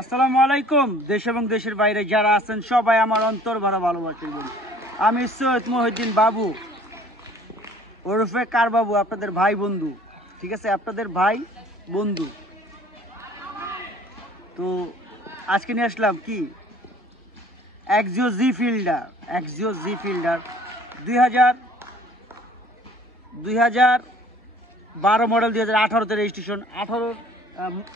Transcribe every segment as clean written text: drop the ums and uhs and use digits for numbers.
আসসালামু আলাইকুম। দেশ এবং দেশের বাইরে যারা আছেন সবাই আমার অন্তর ভরা ভালোবাসেন। আমি সৈয়দ মহিউদ্দিন বাবু ওরফে কার বাবু, আপনাদের ভাই বন্ধু। ঠিক আছে, আপনাদের ভাই বন্ধু। তো আজকে নিয়ে আসলাম কি এক্সিও জি ফিল্ডার 2012 মডেল, 2018তে রেজিস্ট্রেশন,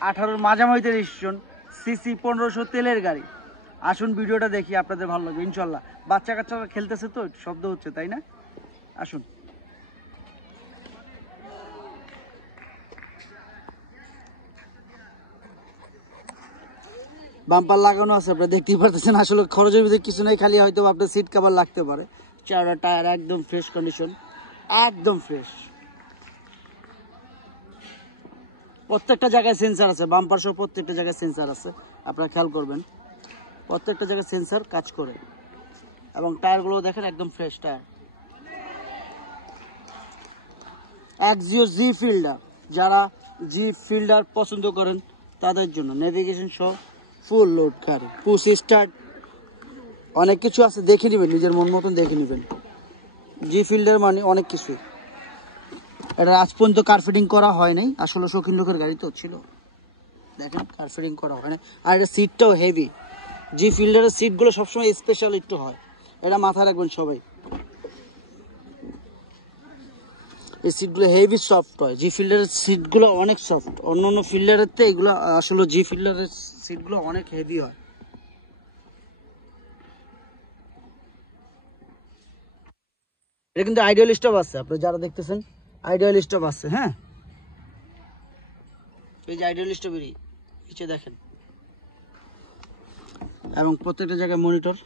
18 মাঝামাঝিতে রেজিস্ট্রেশন, সিসি 1500 তেলের গাড়ি। আসুন ভিডিওটা দেখি, আপনাদের ভালো লাগবে ইনশাল্লাহ। বাচ্চা কাচ্চারা খেলতেছে তো শব্দ হচ্ছে, তাই না? আসুন। বাম্পার লাগানো আছে, আপনারা দেখতেই পারতেছেন। আসলে খরচের ভিতরে কিছু নেই, খালি হয়তো আপনার সিট কভার লাগতে পারে। চারটা টায়ার একদম ফ্রেশ কন্ডিশন, একদম ফ্রেশ। প্রত্যেকটা জায়গায় সেন্সার আছে, বাম্পার সহ প্রত্যেকটা জায়গায় সেন্সার আছে, আপনারা খেয়াল করবেন। প্রত্যেকটা জায়গায় সেন্সার কাজ করে এবং টায়ারগুলো দেখেন একদম fresh tyre. Axio G fielder, যারা জি ফিল্ডার পছন্দ করেন তাদের জন্য নেভিগেশন সহ ফুল লোড গাড়ি, পুশ স্টার্ট, অনেক কিছু আছে, দেখে নেবেন, নিজের মন মতন দেখে নেবেন। জি ফিল্ডার মানে অনেক কিছু। এটা আজ পর্যন্ত কার্পেটিং করা হয় নাই, আসলে শৌখিন লোকের গাড়ি তো ছিল, দেখেন কার্পেটিং করা হয় না। আর এটা সিটটাও হেভি। জি ফিল্ডারের সিটগুলো সবসময় স্পেশাল একটু হয়, এটা মাথায় রাখবেন সবাই। এই সিটগুলো হেভি সফট হয়, জি ফিল্ডারের সিটগুলো অনেক সফট। অন্য অন্য ফিল্ডারের থেকে এগুলো আসলে জি ফিল্ডারের সিটগুলো অনেক হেভি হয়। এটা কিন্তু আইডিয়াল স্টপ আছে, আপনি যারা দেখতেছেন আইডিয়াল স্টপ আছে। হ্যাঁ, এই যে আইডিয়াল স্টপেরই নিচে দেখেন, এবং প্রত্যেকটা জায়গায় মনিটর,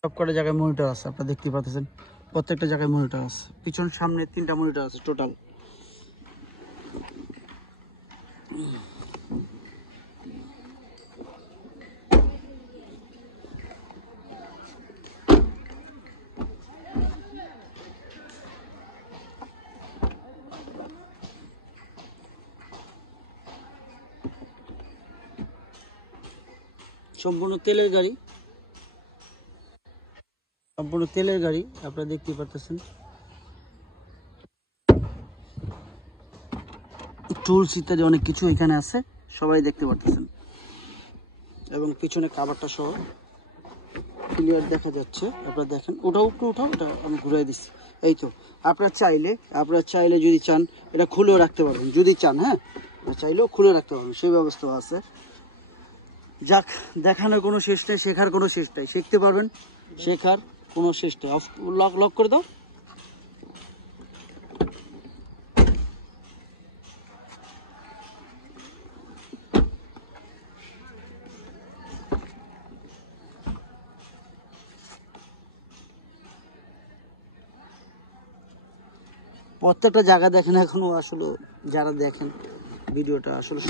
সব কটা জায়গায় মনিটর আছে, আপনারা দেখতে পাচ্ছেন। প্রত্যেকটা জায়গায় মনিটর আছে, পিছন সামনে 3টা মনিটর আছে টোটাল। সম্পূর্ণ তেলের গাড়ি, সম্পূর্ণ তেলের গাড়ি, আপনারা দেখতে পাচ্ছেন। টুলস ইত্যাদি অনেক কিছু এখানে আছে, সবাই দেখতে পাচ্ছেন। এবং পিছনে কাভারটা সহ ক্লিয়ার দেখা যাচ্ছে, আপনারা দেখেন। ওটাও একটু উঠাও, ওটা আমি ঘুরাই দিচ্ছি। এই তো, আপনারা চাইলে যদি চান এটা খুলেও রাখতে পারবেন, যদি চান। হ্যাঁ, চাইলেও খুলে রাখতে পারবেন, সেই ব্যবস্থা আছে। যাক, দেখানোর কোনো শেষ নেই, শেখার কোনো শেষ নেই, শিখতে পারবেন, শেখার কোনো শেষ নেই। অফ লক করে দাও। প্রত্যেকটা জায়গা দেখেন এখনো, আসলে যারা দেখেন ভিডিওটা আসলে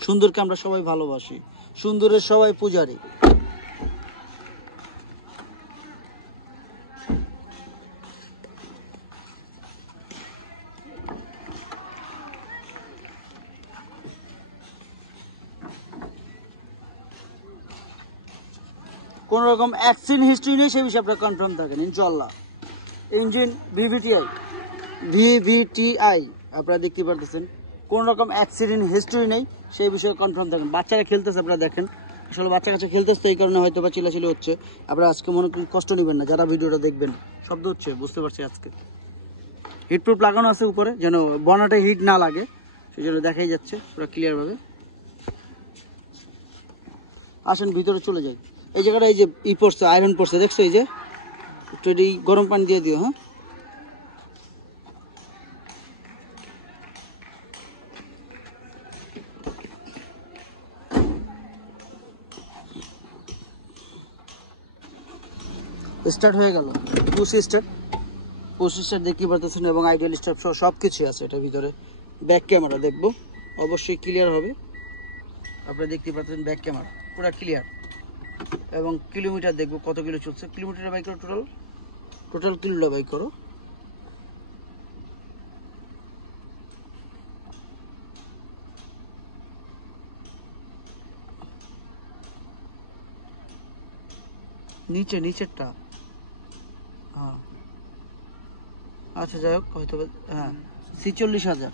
সুন্দরকে আমরা সবাই ভালোবাসি, সুন্দরের সবাই পূজারি। কোন রকম অ্যাক্সিডেন্ট হিস্ট্রি নেই, সে বিষয়ে আপনারা কনফার্ম থাকেন ইনশাল্লাহ। ইঞ্জিন ভিভিটিআই আপনারা দেখতে পারতেছেন, কোন রকম অ্যাক্সিডেন্ট হিস্ট্রি নেই, সেই বিষয়ে কনফার্ম থাকেন। বাচ্চারা খেলতেছে, আপনারা দেখেন, আসলে বাচ্চা কাছে খেলতেছে, এই কারণে হয়তো বা চিল্লাচিল্লি হচ্ছে। আপনারা আজকে মনে করেন কষ্ট নেবেন না, যারা ভিডিওটা দেখবেন। শব্দ হচ্ছে বুঝতে পারছি। আজকে হিটপ্রুফ লাগানো আছে উপরে, যেন বনাটে হিট না লাগে, সেই জন্য দেখাই যাচ্ছে পুরো ক্লিয়ারভাবে। আসেন ভিতরে চলে যাই। এই জায়গাটা এই যে পড়ছে, আয়রন পড়ছে, দেখছো? এই যে একটু এই গরম পানি দিয়ে দিও। হ্যাঁ, স্টার্ট হয়ে গেল। পুশ স্টার্ট দেখতে পারতেছেন, এবং আইডিয়াল স্টার্ট সব কিছু আছে এটার ভিতরে। ব্যাক ক্যামেরা দেখবো, অবশ্যই ক্লিয়ার হবে। আপনারা দেখতে পাচ্ছেন ব্যাক ক্যামেরা পুরো ক্লিয়ার, এবং কিলোমিটার দেখবো কত কিলো চলছে। কিলোমিটার বাই করো, টোটাল কিলোটা বাই করো। নিচেরটা। হ্যাঁ আচ্ছা যাই হোক হয়তো, হ্যাঁ 46,000,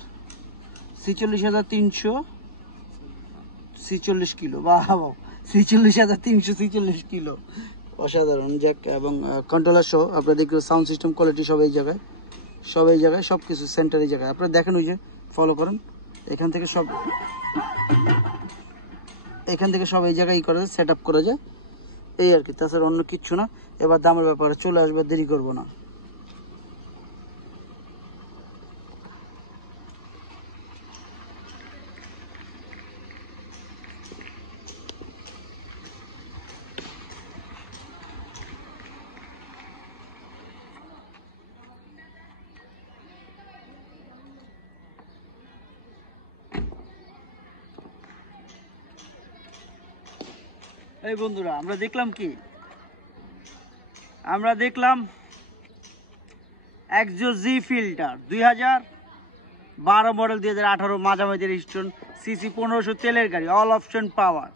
46,346 কিলো, বাহ 46,346 কিলো, অসাধারণ। জ্যাক এবং কন্ট্রোলার সহ আপনারা দেখবেন, সাউন্ড সিস্টেম কোয়ালিটি সব এই জায়গায়, সব কিছু সেন্টারি জায়গায়। আপনারা দেখেন, ওই যে ফলো করেন, এখান থেকে সব এই জায়গায় করা যায়, সেট আপ করা যায়, এই আর কি, তাছাড়া অন্য কিচ্ছু না। এবার দামের ব্যাপারে চলে আসবে, দেরি করবো না। এই বন্ধুরা, আমরা দেখলাম এক্সিও জি ফিল্টার 2012 মডেল, 2018 মাঝামাঝি রেজিস্ট্রেশন, সিসি 1500, তেলের গাড়ি, অল অপশন পাওয়ার,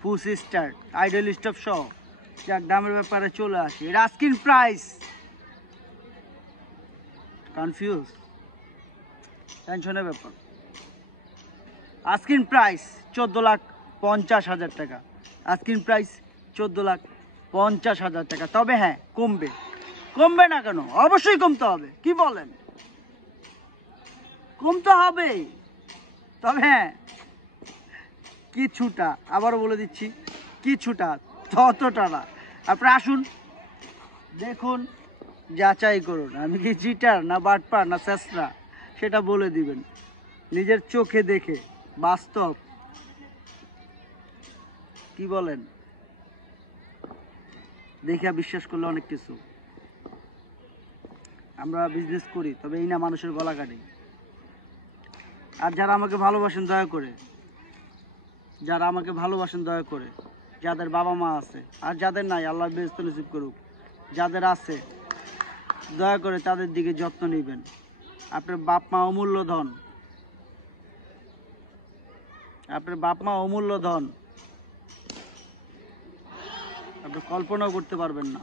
পুশ স্টার্ট, আইডল স্টপ সহ। যাক, দামের ব্যাপারে চলে আসি। এটা আস্কিং প্রাইস, কনফিউজ, টেনশনের ব্যাপার। আস্কিং প্রাইস 14,50,000 টাকা। আস্কিং প্রাইস 14,50,000 টাকা। তবে হ্যাঁ, কমবে না কেন? অবশ্যই কমতে হবে। কি বলেন? কমতে হবে। তবে হ্যাঁ, কিছুটা, আবারও বলে দিচ্ছি, কিছুটা, ততটা না। আপনারা আসুন, দেখুন, যাচাই করুন। আমি কি জিটার না বাটপার না চেষ্টা, সেটা বলে দিবেন নিজের চোখে দেখে, বাস্তব। কি বলেন? দেখে বিশ্বাস করলে অনেক কিছু। আমরা বিজনেস করি, তবে এই না মানুষের গলা কাটি। আর যারা আমাকে ভালোবাসেন দয়া করে, যাদের বাবা মা আছে, আর যাদের নাই আল্লাহ বেহেশত নসিব করুক, যাদের আছে দয়া করে তাদের দিকে যত্ন নেবেন। আপনার বাপ মা অমূল্য ধন, আপনি কল্পনাও করতে পারবেন না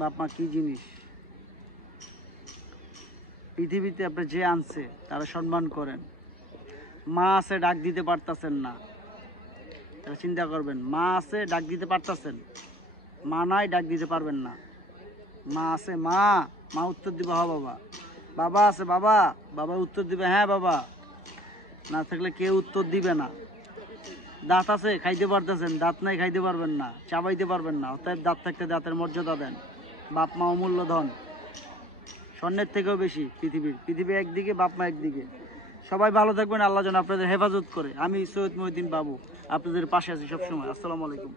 বাপ মা কি জিনিস। পৃথিবীতে আপনি যে আনছে তারা সম্মান করেন। মা আছে, ডাক দিতে পারতাছেন না, তারা চিন্তা করবেন। মা আছে, ডাক দিতে পারতাছেন, মা নাই, ডাক দিতে পারবেন না। মা আছে, মা উত্তর দিবে হ্যাঁ বাবা। বাবা আছে, বাবা উত্তর দিবে হ্যাঁ বাবা। না থাকলে কেউ উত্তর দিবে না। দাঁত আছে, খাইতে পারতেছেন, দাঁত নাই, খাইতে পারবেন না, চাবাইতে পারবেন না। অতএব দাঁত থাকতে দাঁতের মর্যাদা দেন। বাপ মা অমূল্য ধন, স্বর্ণের থেকেও বেশি। পৃথিবী একদিকে, বাপ মা একদিকে। সবাই ভালো থাকবেন, আল্লাহ যেন আপনাদের হেফাজত করে। আমি সৈয়দ মহিউদ্দিন বাবু, আপনাদের পাশে আছি সবসময়। আসসালামু আলাইকুম।